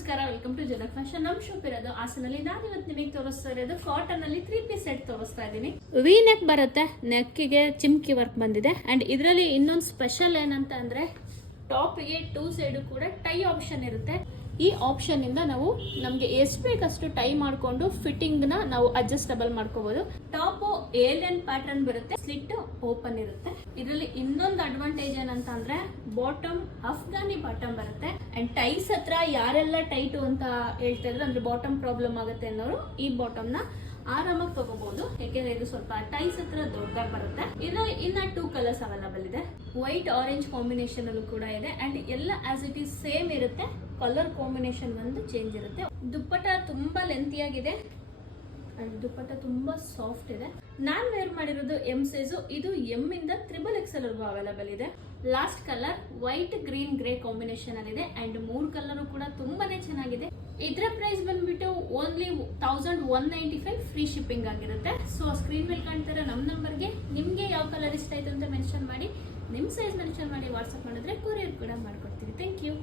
ನಮಸ್ಕಾರ, welcome to ಜನಕ್ fashion. ನಮ್ ಶಾಪ್ ಇರೋದು ಹಾಸನಲ್ಲಿ. ನಾನು ಇವತ್ತು ನಿಮಗೆ ತೋರಿಸ್ತಾ ಇರೋದು ಕಾಟನ್ ಅಲ್ಲಿ 3 ಪೀಸ್ ಸೆಟ್ ತೋರಿಸ್ತಾ ಇದ್ದೀನಿ. ವಿ ನೆಕ್ ಬರುತ್ತೆ, ನೆಕ್ಗೆ ಚಿಮ್ಕಿ ವರ್ಕ್ ಬಂದಿದೆ. ಅಂಡ್ ಇದರಲ್ಲಿ ಇನ್ನೊಂದು ಸ್ಪೆಷಲ್ ಏನಂತ ಅಂದ್ರೆ ಟಾಪ್ಗೆ 2 ಸೈಡ್ ಕೂಡ ಟೈ ಆಪ್ಷನ್ ಇರುತ್ತೆ. ಈ ಆಪ್ಷನ್ ಇಂದ ನಾವು ನಮ್ಗೆ ಎಷ್ಟು ಬೇಕಷ್ಟು ಟೈ ಮಾಡ್ಕೊಂಡು ಫಿಟ್ಟಿಂಗ್ ನ ನಾವು ಅಡ್ಜಸ್ಟಬಲ್ ಮಾಡ್ಕೋಬಹುದು. ಟಾಪ್ ಏಲಿಯನ್ ಪ್ಯಾಟರ್ನ್ ಬರುತ್ತೆ, ಸ್ಲಿಟ್ ಓಪನ್ ಇರುತ್ತೆ. ಇದರಲ್ಲಿ ಇನ್ನೊಂದು ಅಡ್ವಾಂಟೇಜ್ ಏನಂತ ಅಂದ್ರೆ ಬಾಟಮ್ ಅಫ್ಘಾನಿ ಬಾಟಮ್ ಬರುತ್ತೆ. ಅಂಡ್ ಟೈಸ್ ಹತ್ರ ಯಾರೆಲ್ಲ ಟೈಟು ಅಂತ ಹೇಳ್ತಾ ಇದ್ರು ಅಂದ್ರೆ ಬಾಟಮ್ ಪ್ರಾಬ್ಲಮ್ ಆಗುತ್ತೆ ಅನ್ನೋರು ಈ ಬಾಟಮ್ ನ ಆರಾಮಾಗಿ ತಗೋಬಹುದು. ಯಾಕೆಂದ್ರೆ ಇದು ಸ್ವಲ್ಪ ಟೈಸ್ ಹತ್ರ ದೊಡ್ಡದಾಗಿ ಬರುತ್ತೆ. ಇನ್ನ 2 ಕಲರ್ಸ್ ಅವೈಲಬಲ್ ಇದೆ. ವೈಟ್ ಆರೆಂಜ್ ಕಾಂಬಿನೇಷನ್ ಅಲ್ಲೂ ಕೂಡ ಇದೆ. ಅಂಡ್ ಎಲ್ಲ ಆಸ್ ಇಟ್ ಈಸ್ ಸೇಮ್ ಇರುತ್ತೆ, ಕಲರ್ ಕಾಂಬಿನೇಷನ್ ಒಂದು ಚೇಂಜ್ ಇರುತ್ತೆ. ದುಪ್ಪಟ್ಟ ತುಂಬಾ ಲೆಂತಿ ಆಗಿದೆ ಅಂಡ್ ದುಪ್ಪಟ್ಟ ತುಂಬಾ ಸಾಫ್ಟ್ ಇದೆ. ನಾನ್ ವೇರ್ ಮಾಡಿರೋದು ಎಂ ಸೈಜು. ಇದು ಎಂ ಇಂದ XXL ವರೆಗೂ ಅವೈಲಬಲ್ ಇದೆ. Last colour white green grey combination ಅಲ್ಲಿ ಇದೆ. ಅಂಡ್ 3 ಕಲರ್ ಕೂಡ ತುಂಬಾನೇ ಚೆನ್ನಾಗಿದೆ. ಇದರ ಪ್ರೈಸ್ ಬಂದ್ಬಿಟ್ಟು ಓನ್ಲಿ 1195 ಫ್ರೀ ಶಿಪ್ಪಿಂಗ್ ಆಗಿರುತ್ತೆ. ಸೊ ಸ್ಕ್ರೀನ್ ಮೇಲೆ ಕಾಣ್ತಿರೋ ನಮ್ಮ ನಂಬರ್ಗೆ ನಿಮ್ಗೆ ಯಾವ ಕಲರ್ ಇಷ್ಟ ಆಯ್ತು ಅಂತ ಮೆನ್ಷನ್ ಮಾಡಿ, ನಿಮ್ ಸೈಜ್ ಮೆನ್ಷನ್ ಮಾಡಿ ವಾಟ್ಸ್ಆಪ್ ಮಾಡಿದ್ರೆ ಕೊರಿಯರ್ ಕೂಡ ಮಾಡ್ಕೊಡ್ತೀವಿ. Thank you.